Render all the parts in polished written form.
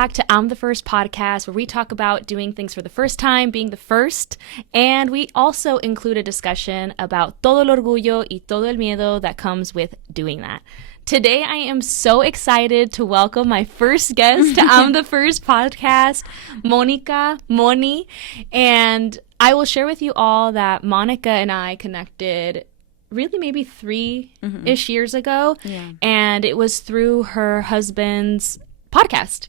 back to I'm the First podcast, where we talk about doing things for the first time, being the first. And we also include a discussion about todo el orgullo y todo el miedo that comes with doing that. Today, I am so excited to welcome my first guest to I'm the First podcast, Moni. And I will share with you all that Monica and I connected really maybe 3-ish years ago. Yeah. And it was through her husband's podcast,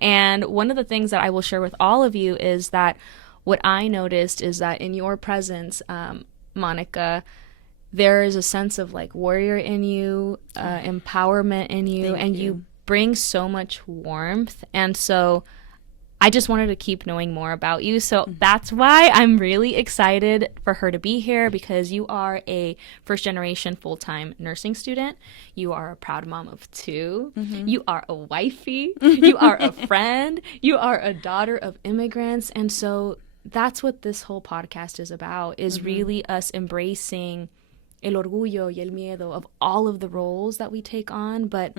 and one of the things that I will share with all of you is that what I noticed is that in your presence, Monica, there is a sense of like warrior in you, empowerment in you, and you bring so much warmth. And so I just wanted to keep knowing more about you. So that's why I'm really excited for her to be here, because you are a first-generation full-time nursing student. You are a proud mom of 2. Mm-hmm. You are a wifey. You are a friend. You are a daughter of immigrants. And so that's what this whole podcast is about, is really us embracing el orgullo y el miedo of all of the roles that we take on. But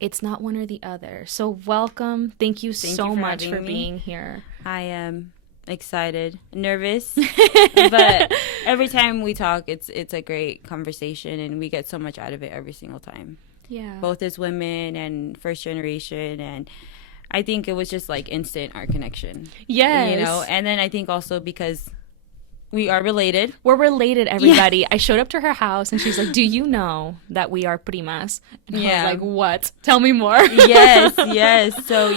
it's not one or the other. So welcome. Thank you so much for being here. I am excited, nervous, but every time we talk, it's a great conversation, and we get so much out of it every single time. Yeah. Both as women and first generation, and I think it was just like instant, our connection. Yes. And then I think also because we are related. We're related, everybody. Yeah. I showed up to her house, and she's like, do you know that we are primas? And I was like, what? Tell me more. Yes. So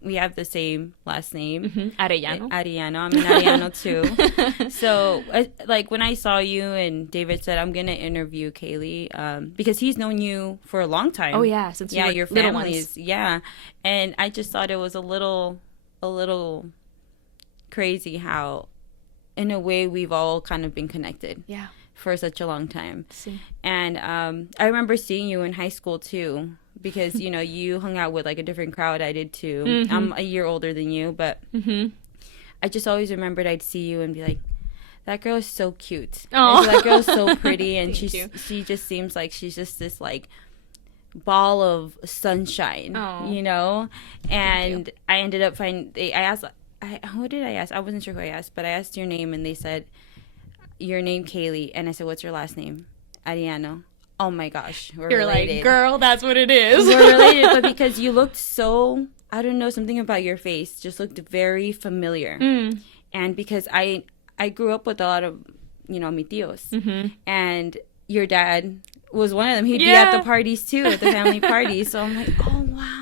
we have the same last name. Arellano. I'm an Arellano too. So, like, when I saw you and David said, I'm going to interview Kaylee, because he's known you for a long time. Oh, yeah. Since you were your little families. Ones. Yeah. And I just thought it was a little crazy how in a way we've all kind of been connected for such a long time. And I remember seeing you in high school too, because you hung out with like a different crowd. I did too. I'm a year older than you, but I just always remembered I'd see you and be like, that girl is so cute. That girl is so pretty, and she just seems like she's just this like ball of sunshine, and I ended up who did I ask? I wasn't sure who I asked, but I asked your name, and they said, your name, Kaylee. And I said, what's your last name? Arellano. Oh, my gosh. You're related. Like, girl, that's what it is. We're related, but because you looked so, I don't know, something about your face just looked very familiar. And because I grew up with a lot of, mi tios. And your dad was one of them. He'd be at the parties, too, at the family parties. So I'm like, oh, wow.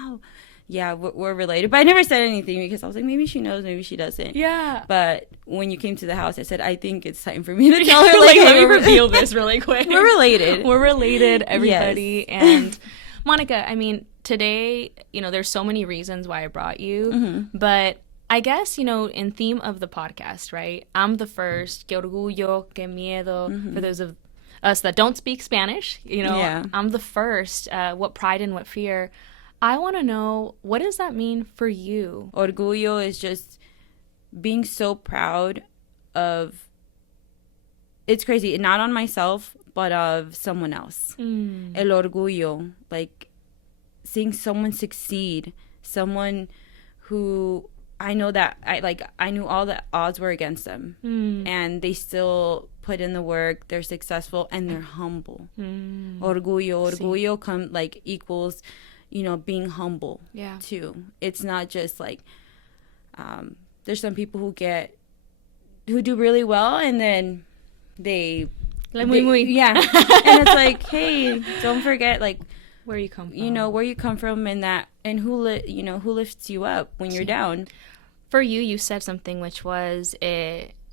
Yeah, we're related. But I never said anything because I was like, maybe she knows, maybe she doesn't. Yeah. But when you came to the house, I said, I think it's time for me to tell her. Like, let me reveal this really quick. We're related. We're related, everybody. Yes. And Monica, I mean, today, there's so many reasons why I brought you. But I guess, in theme of the podcast, right? I'm the first. Que orgullo, que miedo. For those of us that don't speak Spanish, I'm the first. What pride and what fear. I want to know, what does that mean for you? Orgullo is just being so proud of, it's crazy, not on myself, but of someone else. El orgullo, like seeing someone succeed, someone who I know that, I knew all the odds were against them. And they still put in the work, they're successful, and they're humble. Orgullo equals, being humble too. It's not just like, there's some people who do really well, and then they and it's like, hey, don't forget like where you come from. Where you come from, and who lifts you up when you're down. For you said something which was,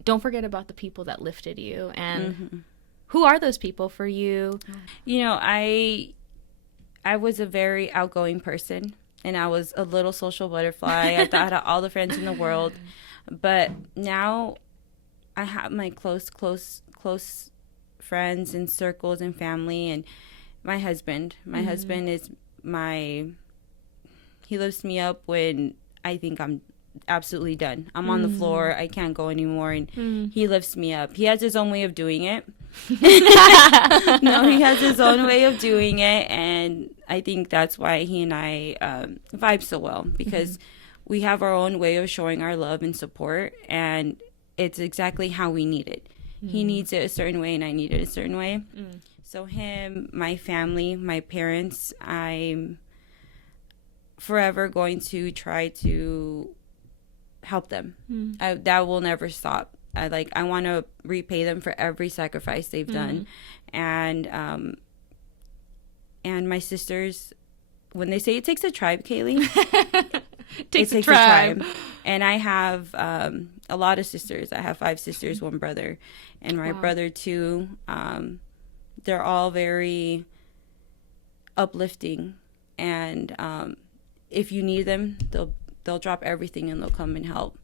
don't forget about the people that lifted you. And who are those people for you? I was a very outgoing person, and I was a little social butterfly. I thought I had all the friends in the world. But now I have my close friends and circles and family, and my husband. My husband is he lifts me up when I think I'm absolutely done. I'm on the floor. I can't go anymore, and he lifts me up. He has his own way of doing it. No, he has his own way of doing it, and I think that's why he and I vibe so well, because we have our own way of showing our love and support, and it's exactly how we need it. He needs it a certain way, and I need it a certain way. So him, my family, my parents, I'm forever going to try to help them. That will never stop. I want to repay them for every sacrifice they've done. And my sisters, when they say it takes a tribe, Kaylee, it takes a tribe. And I have a lot of sisters. I have 5 sisters, 1 brother, and my brother too. They're all very uplifting, and if you need them, they'll drop everything and they'll come and help.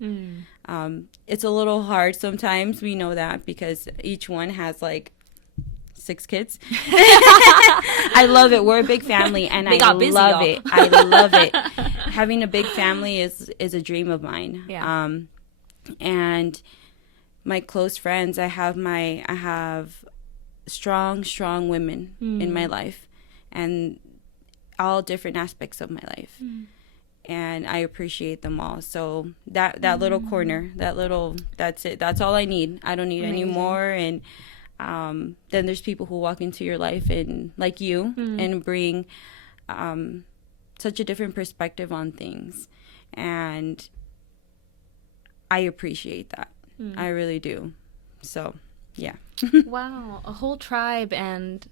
It's a little hard sometimes. We know that because each one has like 6 kids. I love it. We're a big family, and I love it. I love it. Having a big family is a dream of mine. Yeah. And my close friends, I have strong women in my life, and all different aspects of my life. And I appreciate them all. So that little corner, that's it. That's all I need. I don't need any more. And then there's people who walk into your life and like you and bring such a different perspective on things. And I appreciate that. I really do. So, yeah. Wow. A whole tribe. And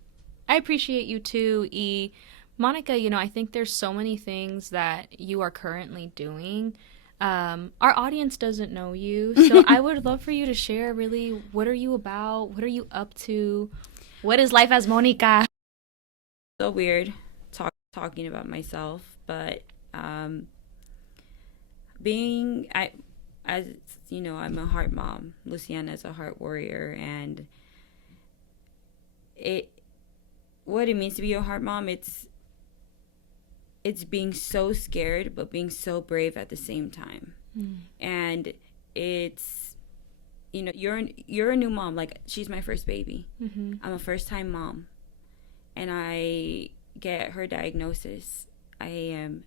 I appreciate you too, E. Monica, I think there's so many things that you are currently doing. Our audience doesn't know you, so I would love for you to share really, what are you about? What are you up to? What is life as Monica? So weird talking about myself, but I'm a heart mom. Luciana's a heart warrior, and what it means to be a heart mom, it's being so scared but being so brave at the same time. And it's, you're a new mom. Like, she's my first baby. I'm a first time mom, and I get her diagnosis. I am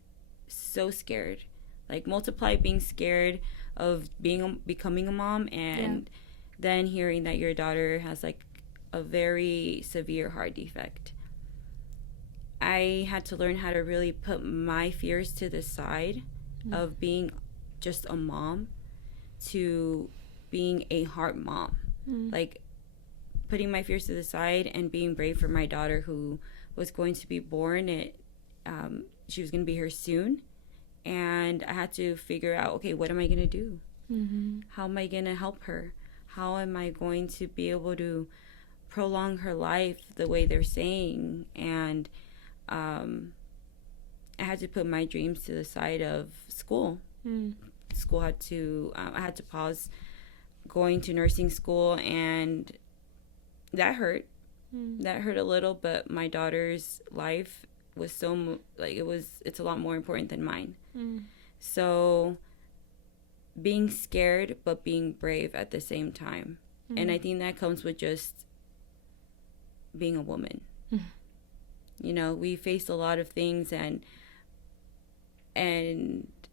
so scared. Like, multiply being scared of becoming a mom, and then hearing that your daughter has like a very severe heart defect. I had to learn how to really put my fears to the side of being just a mom to being a heart mom. Like, putting my fears to the side and being brave for my daughter, who was going to be born. She was going to be here soon. And I had to figure out, okay, what am I going to do? How am I going to help her? How am I going to be able to prolong her life the way they're saying? And I had to put my dreams to the side of school. School I had to pause going to nursing school, and that hurt. That hurt a little, but my daughter's life was it's a lot more important than mine. So being scared but being brave at the same time. And I think that comes with just being a woman. We face a lot of things, and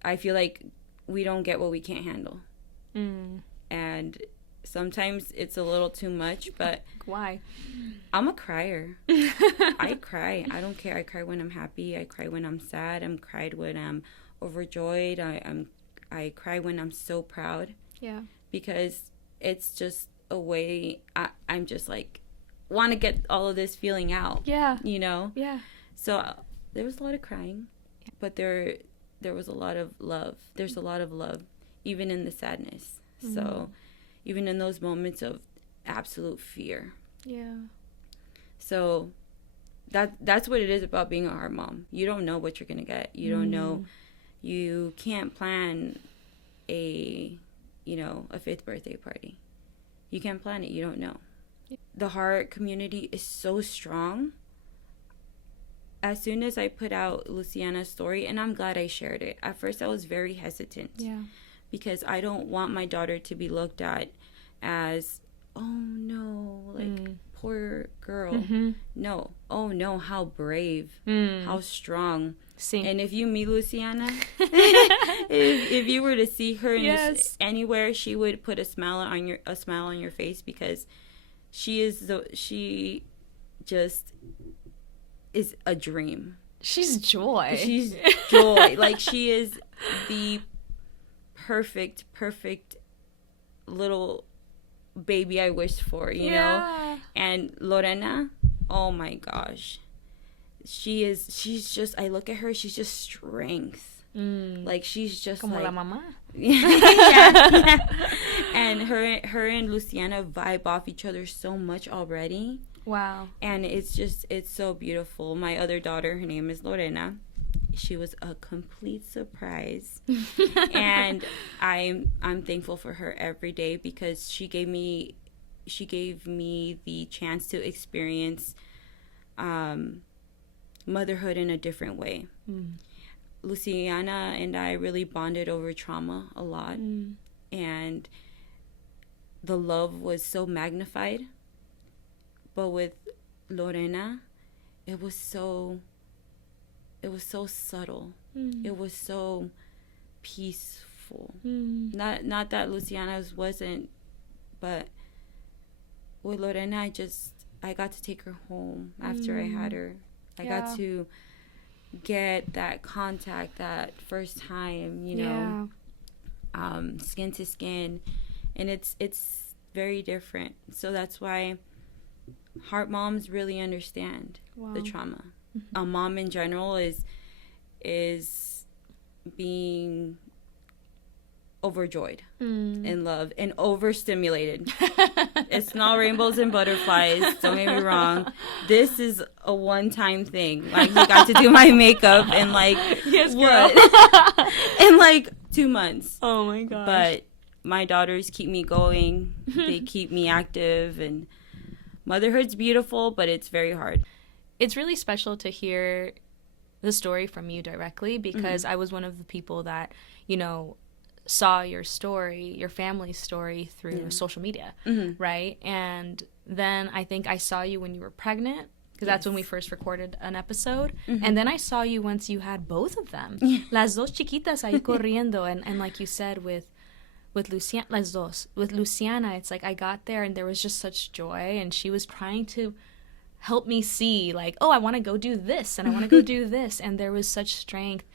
I feel like we don't get what we can't handle. And sometimes it's a little too much, but why? I'm a crier. I cry. I don't care. I cry when I'm happy. I cry when I'm sad. I'm cried when I'm overjoyed. I cry when I'm so proud. Yeah. Because it's just a way I'm just like, want to get all of this feeling out. Yeah. Yeah. So there was a lot of crying, but there was a lot of love. There's a lot of love, even in the sadness. So even in those moments of absolute fear. Yeah. So that's what it is about being a heart mom. You don't know what you're going to get. You don't know. You can't plan a 5th birthday party. You can't plan it. You don't know. The heart community is so strong. As soon as I put out Luciana's story, and I'm glad I shared it. At first, I was very hesitant. Yeah. Because I don't want my daughter to be looked at as, oh no, like, poor girl. No. Oh, no, how brave, how strong. Sí. And if you meet Luciana, if you were to see her anywhere, she would put a smile on your face, because she just is a dream. She's joy. She's joy. Like, she is the perfect little baby I wish for, you know? And Lorena, oh my gosh. She's just, I look at her, she's just strength. Like, she's just como like, la mamá. yeah. And her and Luciana vibe off each other so much already. Wow. And it's so beautiful. My other daughter, her name is Lorena. She was a complete surprise. And I'm thankful for her every day, because she gave me the chance to experience motherhood in a different way. Luciana and I really bonded over trauma a lot. And the love was so magnified. But with Lorena, it was so subtle. It was so peaceful. Not that Luciana's wasn't, but with Lorena, I got to take her home after I had her. I got to get that contact, that first time, you know, skin to skin, and it's very different. So that's why heart moms really understand the trauma. A mom in general is being overjoyed in love and overstimulated. It's not rainbows and butterflies, don't get me wrong. This is a one-time thing. Like, you got to do my makeup in like in like 2 months. Oh my gosh. But my daughters keep me going. They keep me active, and motherhood's beautiful, but it's very hard. It's really special to hear the story from you directly, because I was one of the people that, you know, saw your story, your family's story through social media, right? And then I think I saw you when you were pregnant, because that's when we first recorded an episode. And then I saw you once you had both of them. Las dos chiquitas ahí corriendo. And like you said, with Luciana, las dos. With Luciana, it's like I got there and there was just such joy, and she was trying to help me see, like, oh, I want to go do this, and I want to go do this. And there was such strength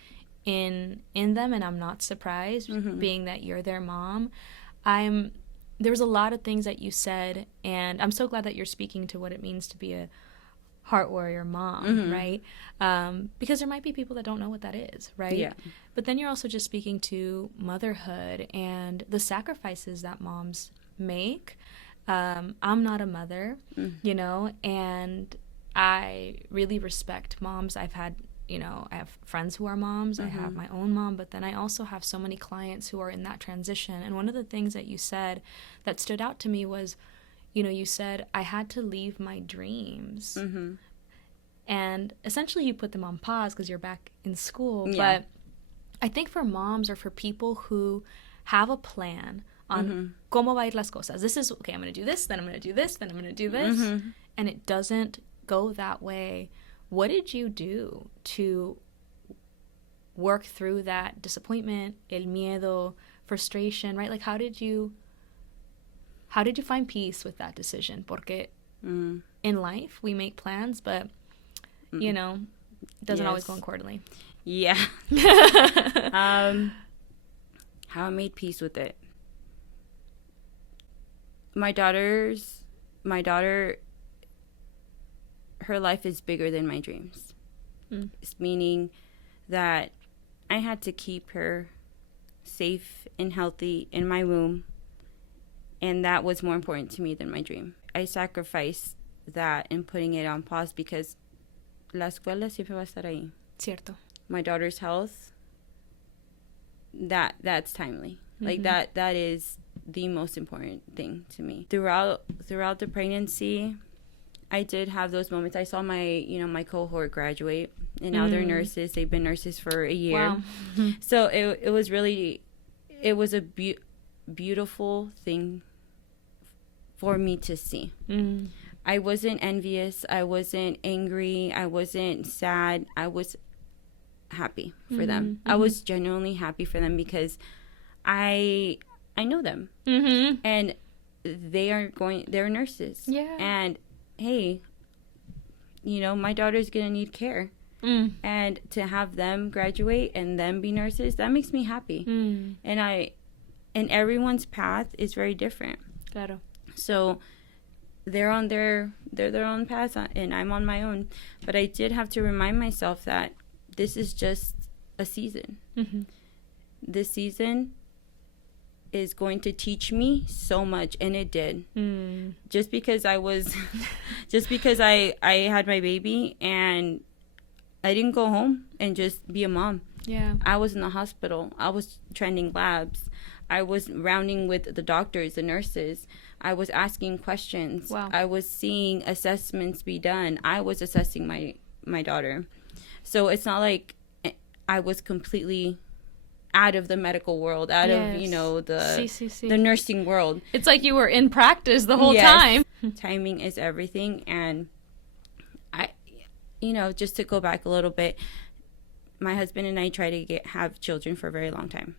in them, and I'm not surprised, being that you're their mom. There was a lot of things that you said, and I'm so glad that you're speaking to what it means to be a heart warrior mom, right? Because there might be people that don't know what that is, right? Yeah. But then you're also just speaking to motherhood and the sacrifices that moms make. I'm not a mother, you know, and I really respect moms. I have friends who are moms. I have my own mom, but then I also have so many clients who are in that transition. And one of the things that you said that stood out to me was, you know, you said, I had to leave my dreams. And essentially you put them on pause because you're back in school. Yeah. But I think for moms, or for people who have a plan on cómo va a ir las cosas. This is, okay, I'm going to do this, then I'm going to do this, then I'm going to do this. And it doesn't go that way. What did you do to work through that disappointment, el miedo, frustration, right? Like, how did you find peace with that decision? Porque in life, we make plans, but, you know, it doesn't always go accordingly. Yeah. How I made peace with it. My daughter, her life is bigger than my dreams. It's meaning that I had to keep her safe and healthy in my womb, and that was more important to me than my dream. I sacrificed that in putting it on pause because la escuela siempre va a estar ahí. Cierto. My daughter's health, that's timely. Like that is the most important thing to me. Throughout the pregnancy, I did have those moments. I saw my cohort graduate, and now they're nurses. They've been nurses for a year. Wow. So it was a beautiful thing for me to see. I wasn't envious. I wasn't angry. I wasn't sad. I was happy for them. I was genuinely happy for them because I know them. And they're nurses. Yeah. And hey, you know, my daughter's going to need care. And to have them graduate and them be nurses, that makes me happy. And everyone's path is very different. Claro. So they're on their own path and I'm on my own. But I did have to remind myself that this is just a season. This season is going to teach me so much, and it did. Just because I had my baby and I didn't go home and just be a mom. Yeah. I was in the hospital. I was trending labs. I was rounding with the doctors, the nurses. I was asking questions. Wow. I was seeing assessments be done. I was assessing my daughter. So it's not like I was completely out of the medical world, out of, you know, the nursing world. It's like you were in practice the whole time. Timing is everything. And you know, just to go back a little bit, my husband and I tried to have children for a very long time.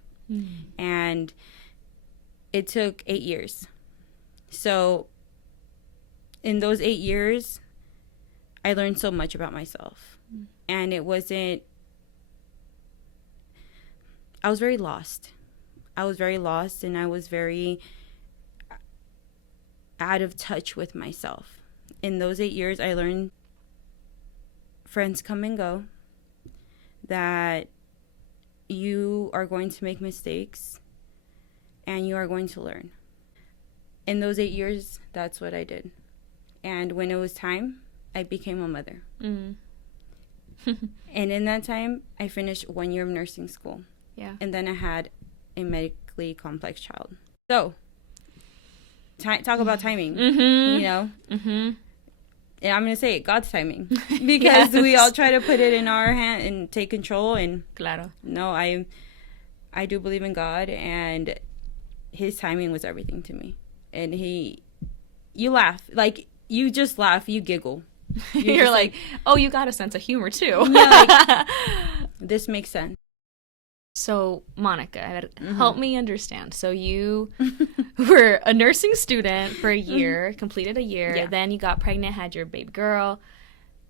And it took 8 years. So in those 8 years, I learned so much about myself. And I was very lost. I was very lost, and I was very out of touch with myself. In those 8 years, I learned friends come and go, that you are going to make mistakes and you are going to learn. In those 8 years, that's what I did. And when it was time, I became a mother. And in that time, I finished 1 year of nursing school. Yeah. And then I had a medically complex child. So, talk about timing, you know? And I'm going to say it, God's timing. Because we all try to put it in our hand and take control. And claro. No, I do believe in God, and his timing was everything to me. And you laugh. Like, you just laugh. You giggle. You're like, oh, you got a sense of humor, too. Yeah, like, this makes sense. So, Monica, help me understand. So you were a nursing student for a year, completed a year, then you got pregnant, had your baby girl,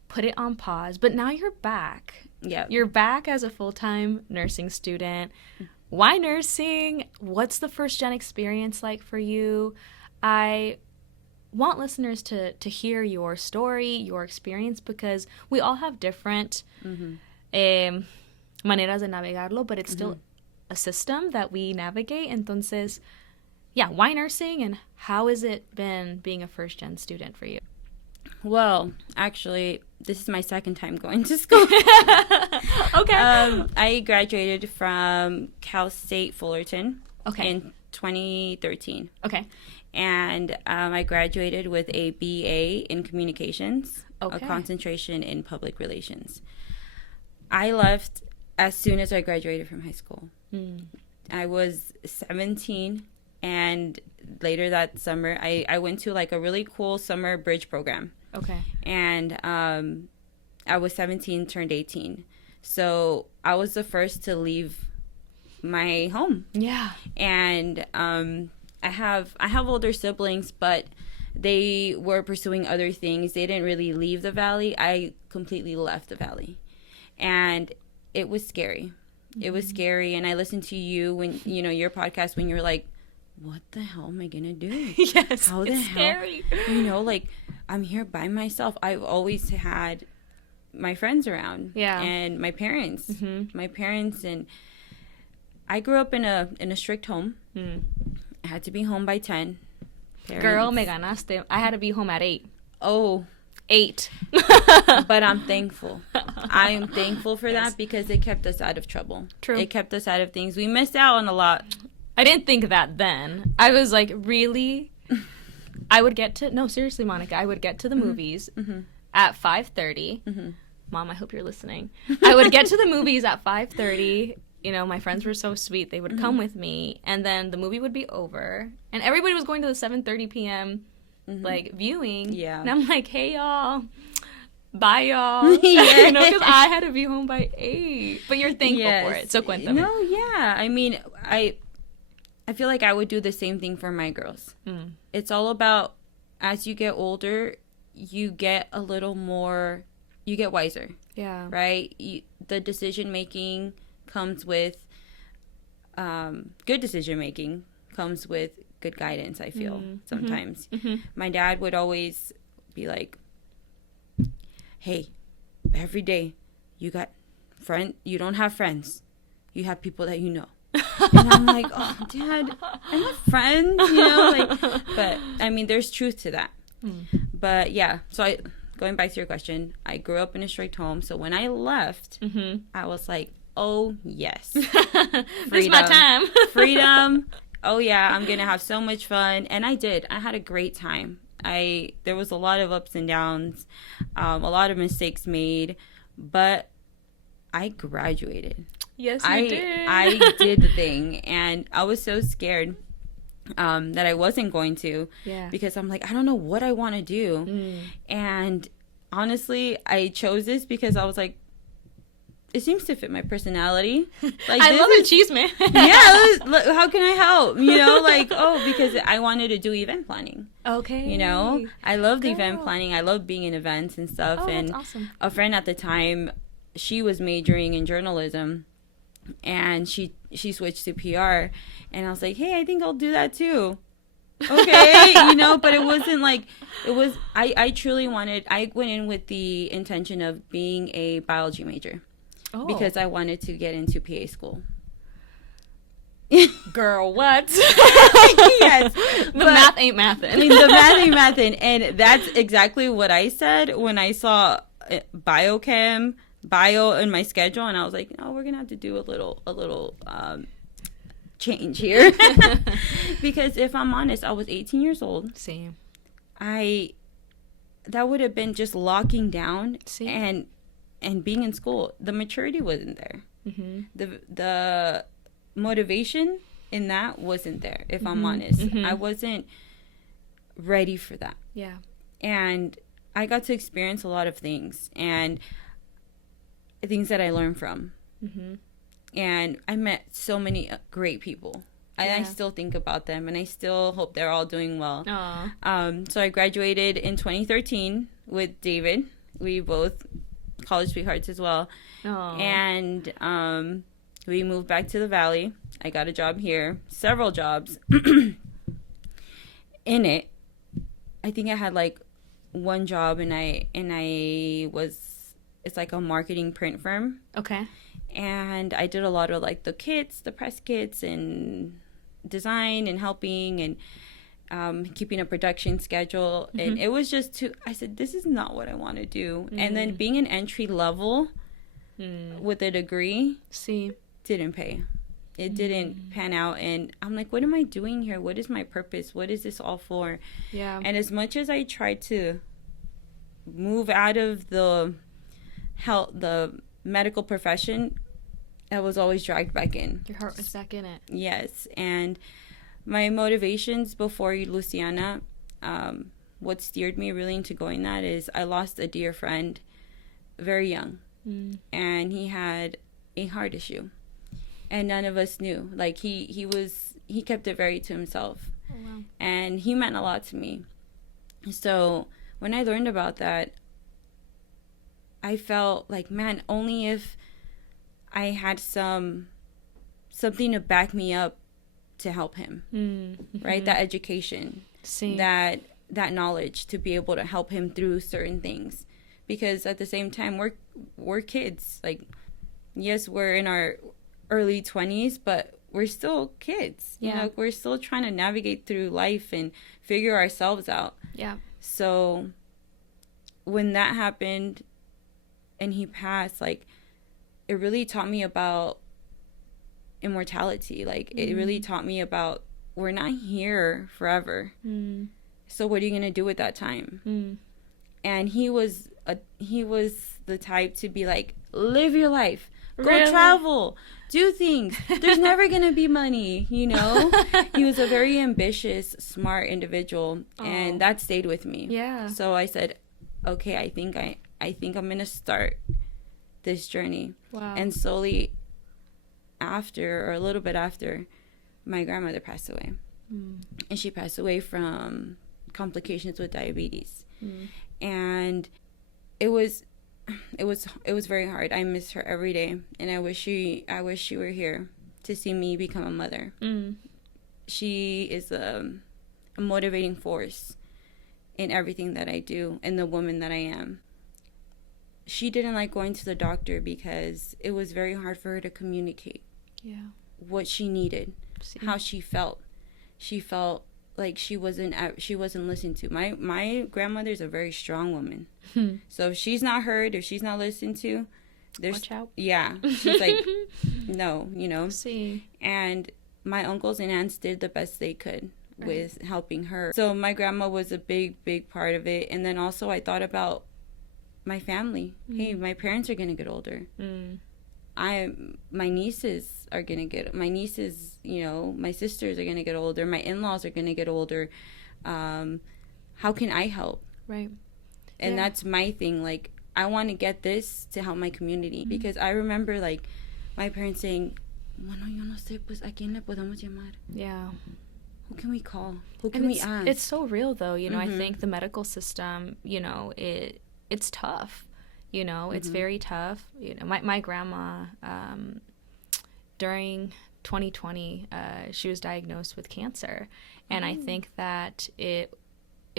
put it on pause, but now you're back. Yeah. You're back as a full-time nursing student. Why nursing? What's the first-gen experience like for you? I want listeners to hear your story, your experience, because we all have different maneras de navegarlo, but it's still a system that we navigate. Entonces, why nursing, and how has it been being a first-gen student for you? Well, actually, this is my second time going to school. Okay. I graduated from Cal State Fullerton in 2013. Okay. And I graduated with a BA in communications, a concentration in public relations. I left as soon as I graduated from high school. I was 17, and later that summer, I went to like a really cool summer bridge program. Okay. And I was 17, turned 18. So I was the first to leave my home. Yeah. And I have older siblings, but they were pursuing other things. They didn't really leave the valley. I completely left the valley. And it was scary. It was scary. And I listened to you when, you know, your podcast, when you're like, what the hell am I going to do? Yes. How the hell? Scary. You know, like, I'm here by myself. I've always had my friends around. Yeah. And my parents. My parents. And I grew up in a strict home. I had to be home by 10. Parents. Girl, me ganaste. I had to be home at 8. Oh. 8. But I'm thankful. I am thankful for that, because it kept us out of trouble. True. It kept us out of things. We missed out on a lot. I didn't think that then. I was like, really? I would get to... No, seriously, Monica. I would get to the movies at 5:30. Mom, I hope you're listening. I would get to the movies at 5:30. You know, my friends were so sweet. They would come with me. And then the movie would be over. And everybody was going to the 7:30 p.m. like viewing. Yeah. And I'm like, hey y'all, bye y'all. You know, because I had to be home by 8. But you're thankful for it. So cuéntame. No, yeah. I mean, I feel like I would do the same thing for my girls. It's all about, as you get older, you get a little more, you get wiser. Yeah. Right? The decision making comes with, good decision making comes with good guidance, I feel, sometimes. My dad would always be like, hey, every day you don't have friends. You have people that you know. And I'm like, oh, Dad, I have friends, you know, like, but I mean, there's truth to that. But yeah, so going back to your question, I grew up in a strict home. So when I left, I was like, oh, yes. This is my time. Freedom. Oh, yeah, I'm going to have so much fun. And I did. I had a great time. There was a lot of ups and downs, a lot of mistakes made, but I graduated. Yes, you did. I did the thing, and I was so scared that I wasn't going to, because I'm like, I don't know what I want to do. And honestly, I chose this because I was like, it seems to fit my personality. Like, I love achievement. Yeah, how can I help? You know, like, because I wanted to do event planning. Okay. You know, I loved event planning. I loved being in events and stuff. Oh, and that's awesome. A friend at the time, she was majoring in journalism, and she switched to PR. And I was like, hey, I think I'll do that too. Okay. You know, but it wasn't like, I truly I went in with the intention of being a biology major. Because I wanted to get into PA school. Girl, what? Yes. The math ain't mathin'. I mean, the math ain't mathin'. And that's exactly what I said when I saw bio in my schedule. And I was like, oh, we're going to have to do a little change here. Because if I'm honest, I was 18 years old. Same. That would have been just locking down. Same. And being in school, the maturity wasn't there. The motivation in that wasn't there, if I'm honest. I wasn't ready for that. Yeah. And I got to experience a lot of things, and things that I learned from. And I met so many great people. And I still think about them, and I still hope they're all doing well. So I graduated in 2013 with David. We both college sweethearts as well. And we moved back to the Valley. I got a job here, several jobs. In it, I think I had like one job, and it's like a marketing print firm. Okay. And I did a lot of like the press kits, and design and helping, and keeping a production schedule. And it was just I said, this is not what I want to do. And then being an entry level with a degree didn't pay. It didn't pan out. And I'm like, what am I doing here? What is my purpose? What is this all for? Yeah. And as much as I tried to move out of the medical profession, I was always dragged back in. Your heart was back in it. Yes. And my motivations before Luciana, what steered me really into going that is I lost a dear friend very young. And he had a heart issue. And none of us knew. Like, he kept it very to himself. Oh, wow. And he meant a lot to me. So when I learned about that, I felt like, man, only if I had something to back me up to help him, right? That education, that knowledge to be able to help him through certain things. Because at the same time, we're kids. Like, yes, we're in our early 20s, but we're still kids. You know, we're still trying to navigate through life and figure ourselves out. Yeah. So when that happened and he passed, like, it really taught me about immortality. Like, it really taught me about, we're not here forever. So what are you going to do with that time? And he was the type to be like, live your life, go travel, do things. There's never going to be money, you know? He was a very ambitious, smart individual, and that stayed with me. Yeah. So I said, okay, I think I'm going to start this journey. Wow. And slowly after, or a little bit after, my grandmother passed away. And she passed away from complications with diabetes. And it was very hard. I miss her every day, and I wish she were here to see me become a mother. She is a motivating force in everything that I do and the woman that I am. She didn't like going to the doctor because it was very hard for her to communicate what she needed, how she felt. She felt like she wasn't listened to. My grandmother's a very strong woman. So if she's not heard, if she's not listened to, watch out. Yeah. She's like, no, you know. See. And my uncles and aunts did the best they could with helping her. So my grandma was a big, big part of it. And then also I thought about my family. Hey, my parents are going to get older. My nieces, you know, my sisters are going to get older. My in-laws are going to get older. How can I help? Right. And that's my thing. Like, I want to get this to help my community. Because I remember, like, my parents saying, bueno, yo no sé, pues, ¿a quién le podemos llamar? Yeah. Who can we call? Who can we ask? It's so real, though. You know, I think the medical system, you know, it's tough. You know, it's very tough. You know, my grandma, during 2020, she was diagnosed with cancer. And I think that it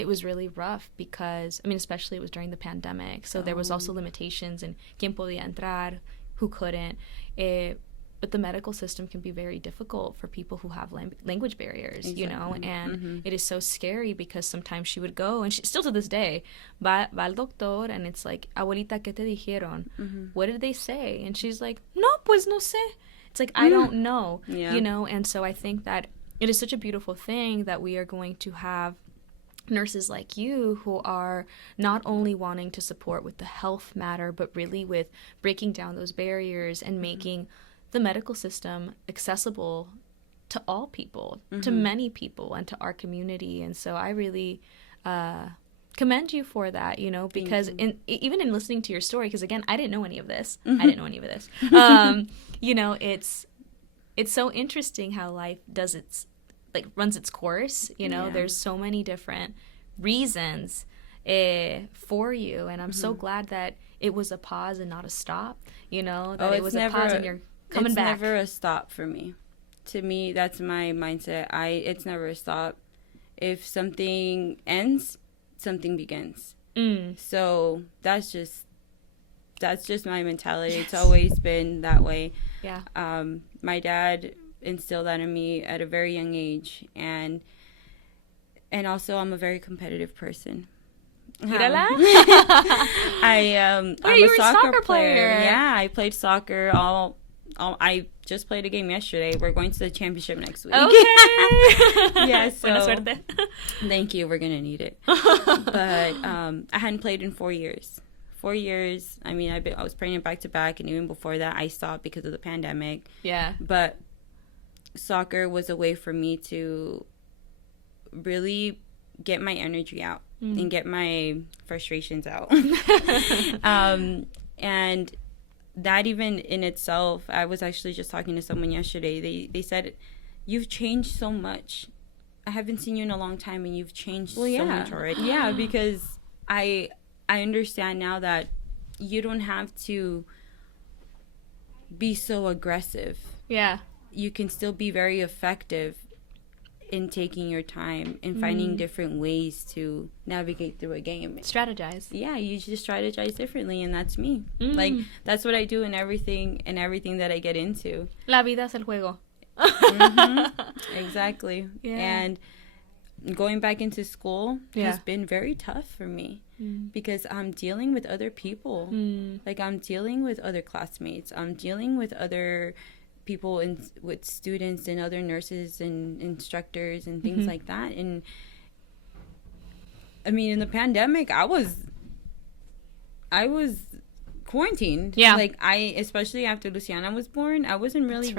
was really rough because, I mean, especially it was during the pandemic. So there was also limitations in quién podía entrar, who couldn't. But the medical system can be very difficult for people who have language barriers, you know, and it is so scary because sometimes she would go, and she, still to this day, va al doctor, and it's like, abuelita, ¿qué te dijeron? What did they say? And she's like, no, pues no sé. It's like, I don't know, you know, and so I think that it is such a beautiful thing that we are going to have nurses like you who are not only wanting to support with the health matter, but really with breaking down those barriers and making the medical system accessible to all people, to many people, and to our community. And so I really commend you for that, you know, because even in listening to your story, because again, I didn't know any of this. You know, it's so interesting how life does runs its course. You know, there's so many different reasons for you, and I'm so glad that it was a pause and not a stop. You know, that it was a pause and you're coming back. It's never a stop for me. To me, that's my mindset. It's never a stop. If something ends, something begins. So that's just my mentality. Yes. It's always been that way. Yeah. My dad instilled that in me at a very young age, and also I'm a very competitive person. Mírala. I'm a soccer player. Yeah, I played soccer I just played a game yesterday. We're going to the championship next week. Okay. Yeah, so buena suerte. Thank you. We're gonna need it. But I hadn't played in 4 years. 4 years. I mean, I was playing back to back, and even before that, I stopped because of the pandemic. Yeah. But soccer was a way for me to really get my energy out and get my frustrations out. And that even in itself, I was actually just talking to someone yesterday. They said, you've changed so much. I haven't seen you in a long time, and you've changed so much already. Yeah, because I understand now that you don't have to be so aggressive. Yeah. You can still be very effective in taking your time and finding different ways to navigate through a game. Strategize. Yeah, you just strategize differently, and that's me. Like, that's what I do in everything that I get into. La vida es el juego. Exactly. Yeah. And going back into school has been very tough for me because I'm dealing with other people. Like, I'm dealing with other classmates. I'm dealing with other people with students and other nurses and instructors and things like that. And I mean, in the pandemic, I was quarantined. Yeah. Like, especially after Luciana was born, I wasn't really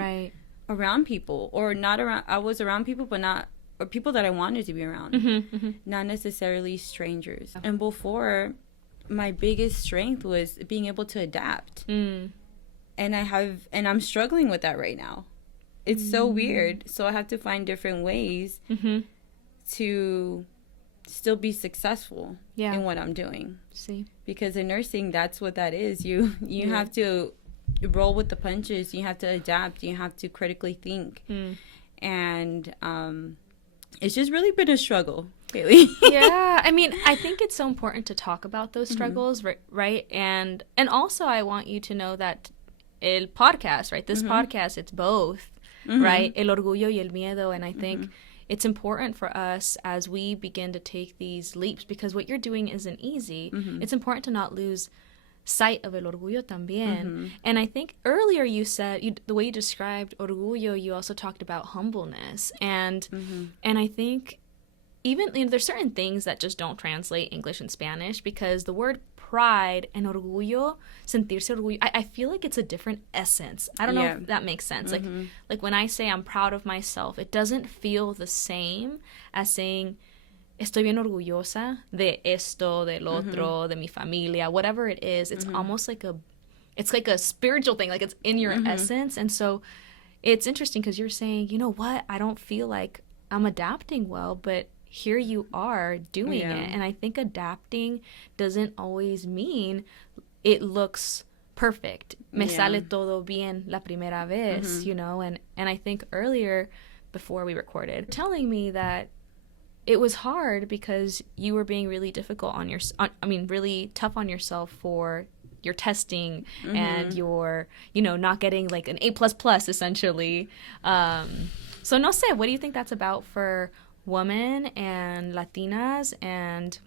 around people, or not around. I was around people, but not, or people that I wanted to be around, not necessarily strangers. And before, my biggest strength was being able to adapt. And I'm struggling with that right now. It's so weird. So I have to find different ways to still be successful in what I'm doing. Because in nursing, that's what that is. You have to roll with the punches. You have to adapt. You have to critically think. And it's just really been a struggle, Haley. Yeah, I mean, I think it's so important to talk about those struggles, right? And also, I want you to know that el podcast, right? This podcast, it's both, right? El orgullo y el miedo. And I think it's important for us as we begin to take these leaps, because what you're doing isn't easy. It's important to not lose sight of el orgullo también. And I think earlier you said, the way you described orgullo, you also talked about humbleness. And I think even, there's certain things that just don't translate English and Spanish, because the word pride and orgullo, sentirse orgullo, I feel like it's a different essence. I don't know if that makes sense. Like when I say I'm proud of myself, it doesn't feel the same as saying estoy bien orgullosa de esto, del otro, de mi familia, whatever it is. It's almost like it's like a spiritual thing, like it's in your essence. And so it's interesting because you're saying, you know what, I don't feel like I'm adapting well, but here you are doing it. And I think adapting doesn't always mean it looks perfect. Me sale todo bien la primera vez, you know? And I think earlier, before we recorded, telling me that it was hard because you were being really difficult really tough on yourself for your testing and your, not getting like an A++ essentially. So no sé, what do you think that's about for women and Latinas and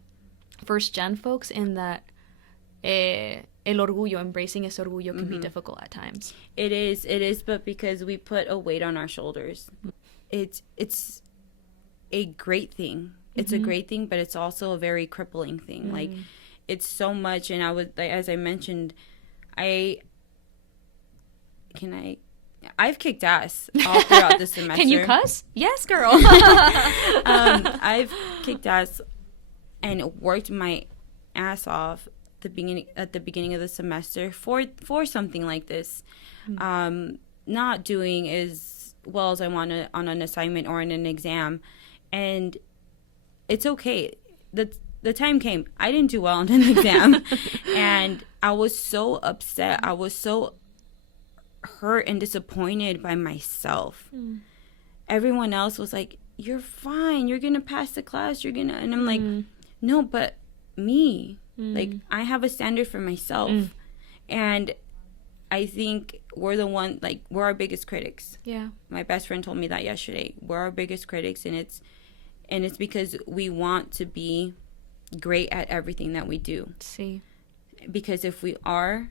first gen folks, in that el orgullo, embracing ese orgullo can be difficult at times? It is, but because we put a weight on our shoulders. It's a great thing. It's a great thing, but it's also a very crippling thing. Like, it's so much. And as I mentioned, I've kicked ass all throughout the semester. Can you cuss? Yes, girl. I've kicked ass and worked my ass off at the beginning of the semester for something like this. Not doing as well as I want on an assignment or in an exam. And it's okay. The time came. I didn't do well on an exam. And I was so upset. I was so hurt and disappointed by myself. Everyone else was like, you're fine, you're gonna pass the class, and I'm like, no, but me, like, I have a standard for myself. And I think we're our biggest critics. My best friend told me that yesterday. We're our biggest critics, and it's because we want to be great at everything that we do. Because if we are,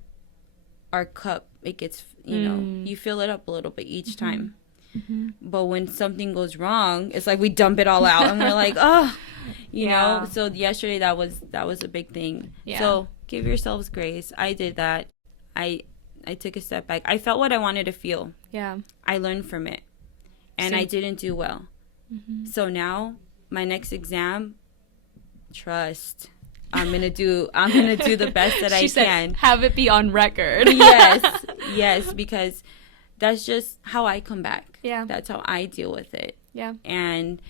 our cup, it gets, you fill it up a little bit each time. But when something goes wrong, it's like we dump it all out, and we're like, oh, you know. So yesterday, that was a big thing. So give yourselves grace. I did that. I took a step back. I felt what I wanted to feel. I learned from it, and I didn't do well. So now my next exam, trust, I'm gonna do the best that I can. Have it be on record. Yes, because that's just how I come back. That's how I deal with it. And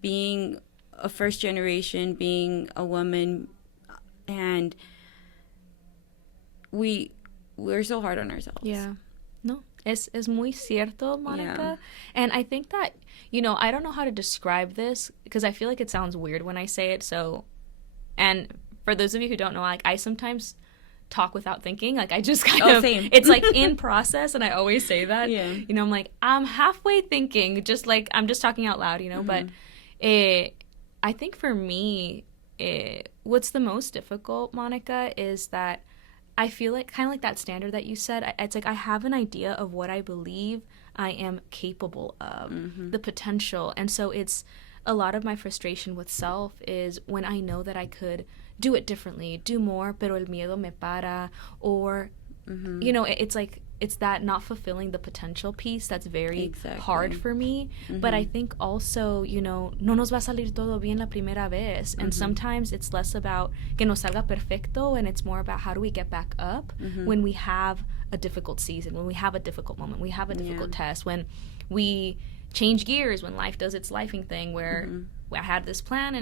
being a first generation, being a woman, and we're so hard on ourselves. No, es muy cierto, Monica. And I think that, I don't know how to describe this because I feel like it sounds weird when I say it. So, and for those of you who don't know, like, I sometimes talk without thinking. Like, I just kind of, same. It's like in process, and I always say that. I'm like, I'm halfway thinking, just like I'm just talking out loud, But I think for me, what's the most difficult, Monica, is that I feel like kind of like that standard that you said. It's like I have an idea of what I believe I am capable of, the potential. And so it's a lot of my frustration with self is when I know that I could do it differently, do more, pero el miedo me para, or, you know, it's like, it's that not fulfilling the potential piece that's very hard for me. But I think also, you know, no nos va a salir todo bien la primera vez. And sometimes it's less about que nos salga perfecto, and it's more about how do we get back up when we have a difficult season, when we have a difficult moment, we have a difficult test, when we change gears, when life does its lifing thing, where I had this plan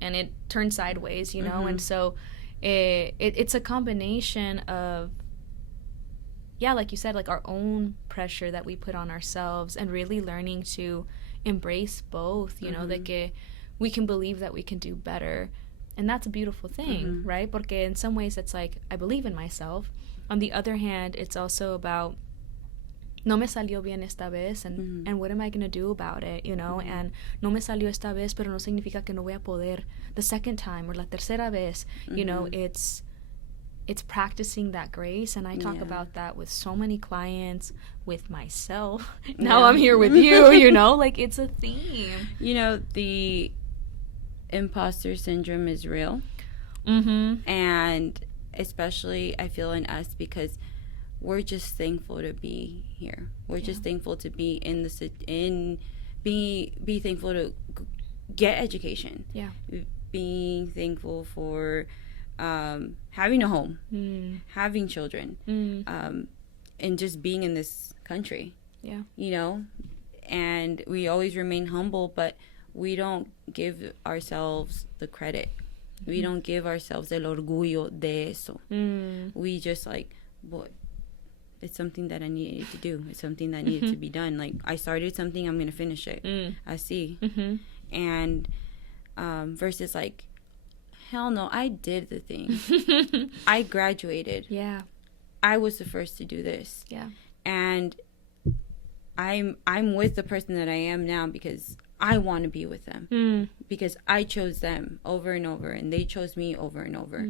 and it turned sideways, you know. And so it's a combination of, yeah, like you said, like our own pressure that we put on ourselves, and really learning to embrace both, you know, that we can believe that we can do better. And that's a beautiful thing, right? Porque in some ways it's like, I believe in myself. On the other hand, it's also about, no me salió bien esta vez, and what am I going to do about it, you know? And no me salió esta vez, pero no significa que no voy a poder the second time or la tercera vez. You know, it's practicing that grace, and I talk about that with so many clients, with myself. Now I'm here with you, you know, like it's a theme. You know, the imposter syndrome is real. And especially I feel in us, because we're just thankful to be here. We're just thankful to be be thankful to get education. Being thankful for having a home, having children, and just being in this country. You know, and we always remain humble, but we don't give ourselves the credit. We don't give ourselves el orgullo de eso. We just like, boy, it's something that I needed to do. It's something that needed to be done. Like, I started something, I'm going to finish it. I see. And versus like, hell no, I did the thing. I graduated. I was the first to do this. And I'm with the person that I am now because I want to be with them. Because I chose them over and over, and they chose me over and over.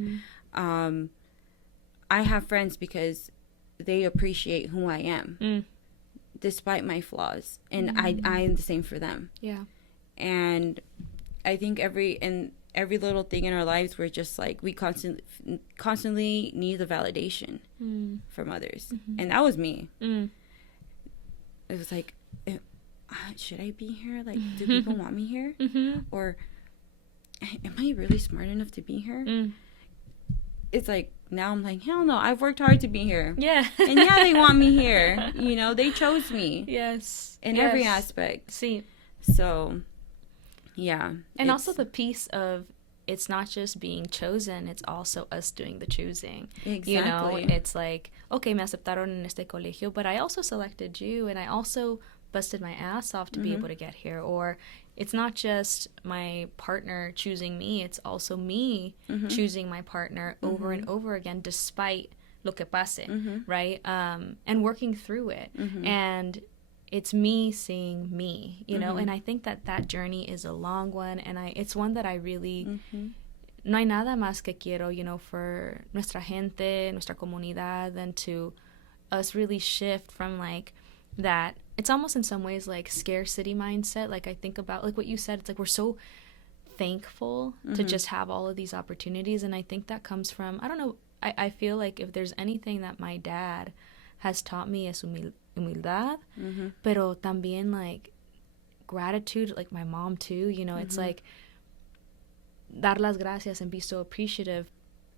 I have friends because they appreciate who I am, despite my flaws, and I am the same for them. And I think every little thing in our lives, we're just like, we constantly need the validation from others. And that was me. It was like, should I be here? Like, do people want me here? Or am I really smart enough to be here? It's like, now I'm like, hell no, I've worked hard to be here. And they want me here. You know, they chose me. In every aspect. So, yeah. And also the piece of, it's not just being chosen, it's also us doing the choosing. You know, it's like, okay, me aceptaron en este colegio, but I also selected you, and I also busted my ass off to be able to get here. Or it's not just my partner choosing me, it's also me choosing my partner over and over again, despite lo que pase, right? And working through it. And it's me seeing me, you know. And I think that journey is a long one, and it's one that I really no hay nada más que quiero, you know, for nuestra gente, nuestra comunidad, than to us really shift from like that. It's almost in some ways like scarcity mindset. Like, I think about like what you said, it's like we're so thankful to just have all of these opportunities. And I think that comes from, I don't know, I feel like if there's anything that my dad has taught me es humildad, pero también like gratitude, like my mom too, you know. It's like dar las gracias and be so appreciative.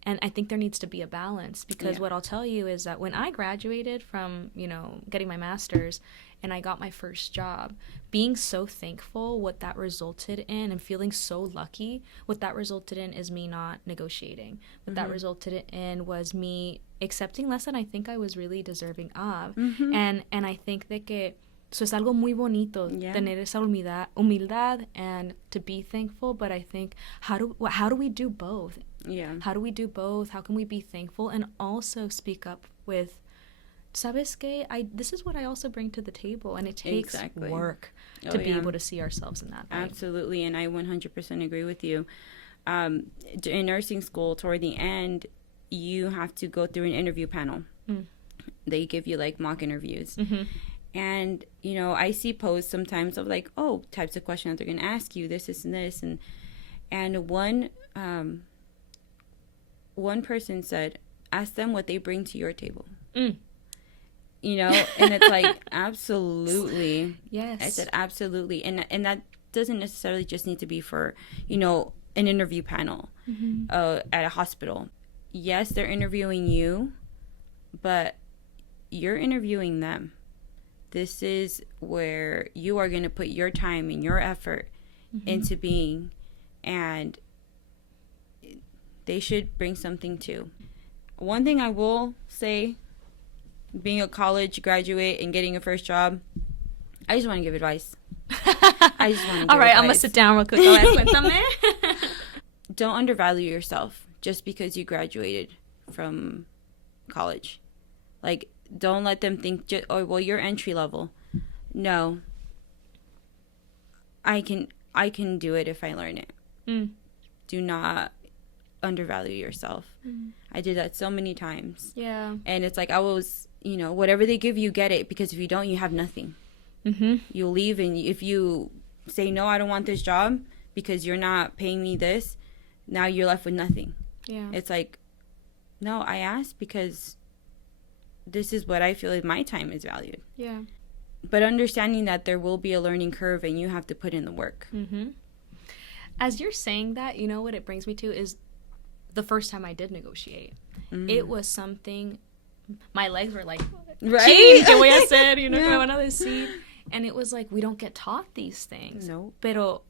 And I think there needs to be a balance, because what I'll tell you is that when I graduated from, you know, getting my master's and I got my first job, being so thankful, what that resulted in, and feeling so lucky, what that resulted in is me not negotiating. What that resulted in was me accepting less than I think I was really deserving of. And I think that que so es algo muy bonito tener esa humildad and to be thankful. But I think how do we do both? How do we do both? How can we be thankful and also speak up with, ¿sabes qué? This is what I also bring to the table, and it takes work to be able to see ourselves in that light. Absolutely, and I 100% agree with you. In nursing school, toward the end, you have to go through an interview panel. They give you like mock interviews. And, you know, I see posts sometimes of like, oh, types of questions they're going to ask you, this, and this. And one one person said, ask them what they bring to your table. You know, and it's like, absolutely. Yes. I said, absolutely. And that doesn't necessarily just need to be for, you know, an interview panel at a hospital. Yes, they're interviewing you, but you're interviewing them. This is where you are going to put your time and your effort into being, and they should bring something too. One thing I will say, being a college graduate and getting a first job, I just want to give advice. I just want to give All right, advice. I'm going to sit down real quick. Cuéntame. Don't undervalue yourself just because you graduated from college. Like, don't let them think, oh, well, you're entry level. No. I can do it if I learn it. Do not undervalue yourself. I did that so many times. Yeah. And it's like, I was, you know, whatever they give you, get it. Because if you don't, you have nothing. You'll leave, and if you say, no, I don't want this job because you're not paying me this, now you're left with nothing. Yeah. It's like, no, I asked because this is what I feel like my time is valued. Yeah. But understanding that there will be a learning curve and you have to put in the work. As you're saying that, you know what it brings me to is the first time I did negotiate. It was something, my legs were like, right? ¿Qué voy a hacer? You know, ¿qué me van a decir? And it was like, we don't get taught these things. No. Pero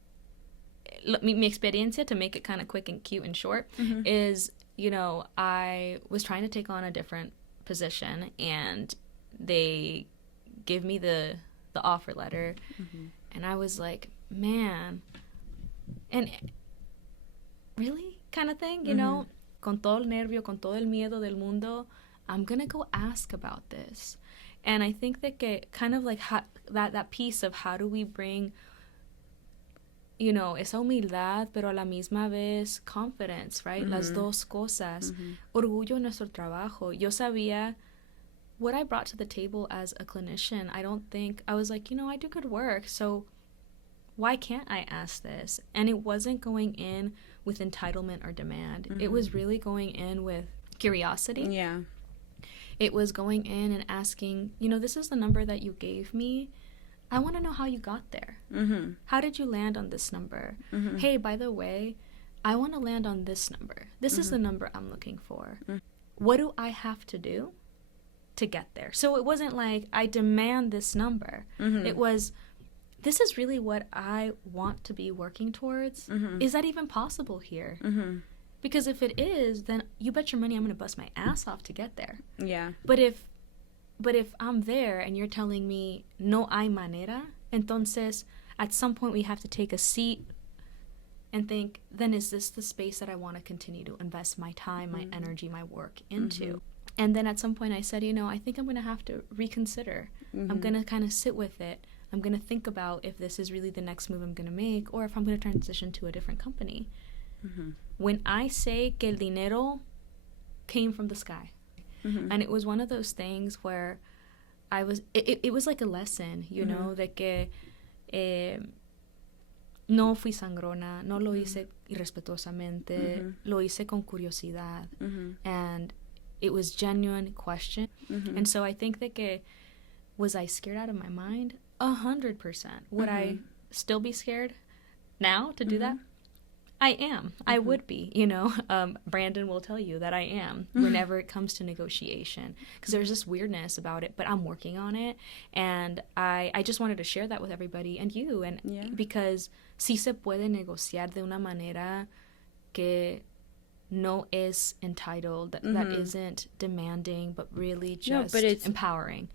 mi experiencia, to make it kind of quick and cute and short, is, you know, I was trying to take on a different position, and they give me the offer letter, and I was like, man, and really, kind of thing, you know, con todo el nervio, con todo el miedo del mundo, I'm gonna go ask about this. And I think that kind of like that piece of how do we bring, you know, esa humildad, pero a la misma vez confidence, right? Las dos cosas. Orgullo en nuestro trabajo. Yo sabía what I brought to the table as a clinician. I was like, you know, I do good work, so why can't I ask this? And it wasn't going in with entitlement or demand. It was really going in with curiosity. Yeah. It was going in and asking, you know, this is the number that you gave me. I want to know how you got there. How did you land on this number? Hey, by the way, I want to land on this number. This is the number I'm looking for. What do I have to do to get there? So it wasn't like, I demand this number. It was, this is really what I want to be working towards. Is that even possible here? Because if it is, then you bet your money I'm going to bust my ass off to get there. Yeah. But if I'm there and you're telling me no hay manera, entonces at some point we have to take a seat and think, then is this the space that I want to continue to invest my time, my energy, my work into? And then at some point I said, you know, I think I'm going to have to reconsider. I'm going to kind of sit with it. I'm going to think about if this is really the next move I'm going to make, or if I'm going to transition to a different company. When I say que el dinero came from the sky, and it was one of those things where it was like a lesson, you know, de que no fui sangrona, no lo hice irrespetuosamente, lo hice con curiosidad, and it was genuine question. And so I think that que, was I scared out of my mind? 100%. Would I still be scared now to do that? I am. I would be, you know. Brandon will tell you that I am whenever it comes to negotiation, because there's this weirdness about it, but I'm working on it, and I just wanted to share that with everybody and you, and because sí se puede negociar de una manera que no es entitled, that isn't demanding, but really just but it's empowering.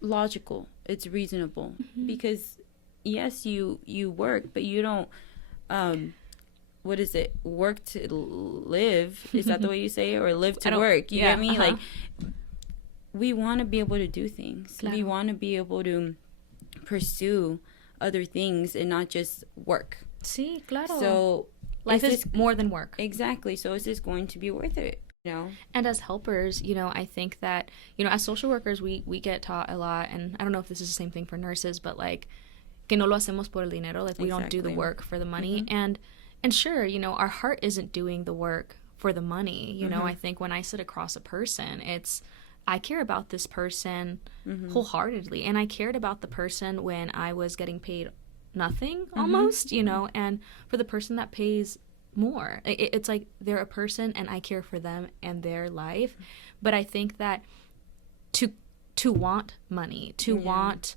Logical. It's reasonable. Because yes, you work, but you don't what is it? Work to live? Is that the way you say it? Or live to work? You get me? Like, we want to be able to do things. Claro. We want to be able to pursue other things and not just work. Sí, claro. So life is more than work. Exactly. So is this going to be worth it? You know? And as helpers, you know, I think that, you know, as social workers, we get taught a lot, and I don't know if this is the same thing for nurses, but like, que no lo hacemos por el dinero, like we don't do the work for the money. And sure, you know, our heart isn't doing the work for the money. You know, I think when I sit across a person, I care about this person wholeheartedly. And I cared about the person when I was getting paid nothing almost, you know, and for the person that pays more, it's like they're a person and I care for them and their life. But I think that to want money, to want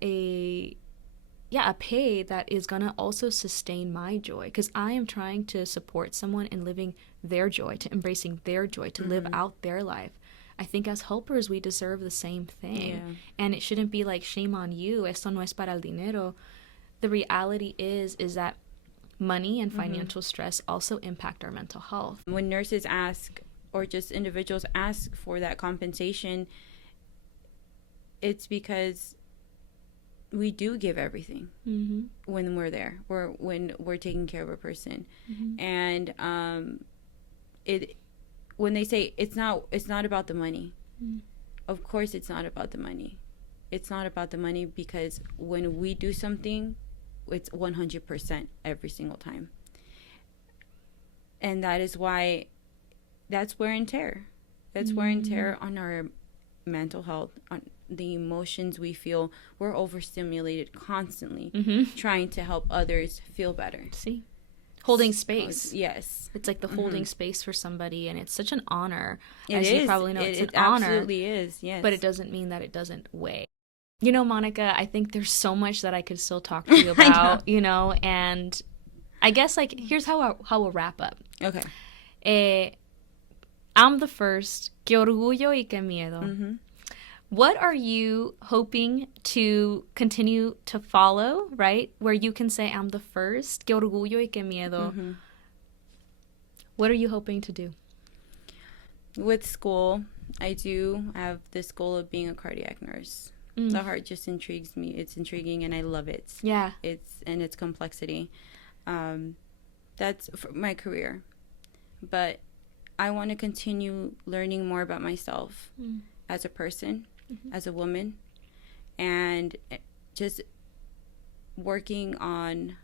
a pay that is gonna also sustain my joy, because I am trying to support someone in living their joy, to embracing their joy, to live out their life. I think as helpers we deserve the same thing, and it shouldn't be like, shame on you, esto no es para el dinero. The reality is that money and financial stress also impact our mental health. When nurses ask, or just individuals ask for that compensation, it's because we do give everything when we're there, or when we're taking care of a person. And when they say it's not about the money, of course it's not about the money. It's not about the money, because when we do something, it's 100% every single time. And that is why that's wear and tear. That's wear and tear on our mental health, on the emotions we feel. We're overstimulated constantly, trying to help others feel better. See? Holding space. Yes. It's like the holding space for somebody, and it's such an honor. As you probably know, it's an honor. It absolutely is, yes. But it doesn't mean that it doesn't weigh. You know, Monica, I think there's so much that I could still talk to you about, you know, and I guess, like, here's how we'll wrap up. Okay. I'm the first. Que orgullo y que miedo. What are you hoping to continue to follow, right? Where you can say, I'm the first. Que orgullo y que miedo. What are you hoping to do? With school, I do have this goal of being a cardiac nurse. The heart just intrigues me. It's intriguing, and I love it. Yeah. Its complexity. That's for my career. But I want to continue learning more about myself as a person, as a woman, and just working on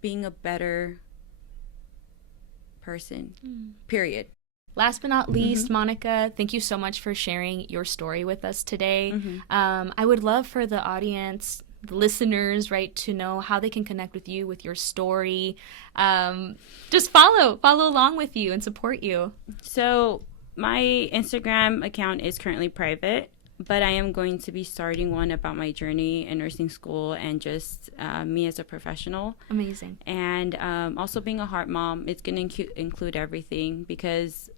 being a better person, period. Last but not least, Monica, thank you so much for sharing your story with us today. I would love for the audience, the listeners, right, to know how they can connect with you, with your story. Just follow along with you and support you. So my Instagram account is currently private, but I am going to be starting one about my journey in nursing school and just me as a professional. Amazing. And also being a heart mom, it's going to include everything, because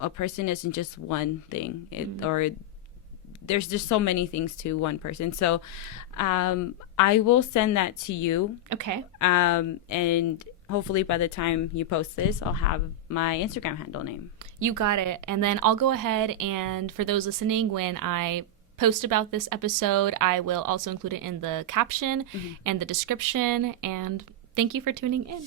a person isn't just one thing, or there's just so many things to one person. So I will send that to you. Okay. And hopefully by the time you post this, I'll have my Instagram handle name. You got it. And then I'll go ahead, and for those listening, when I post about this episode, I will also include it in the caption and the description. And thank you for tuning in.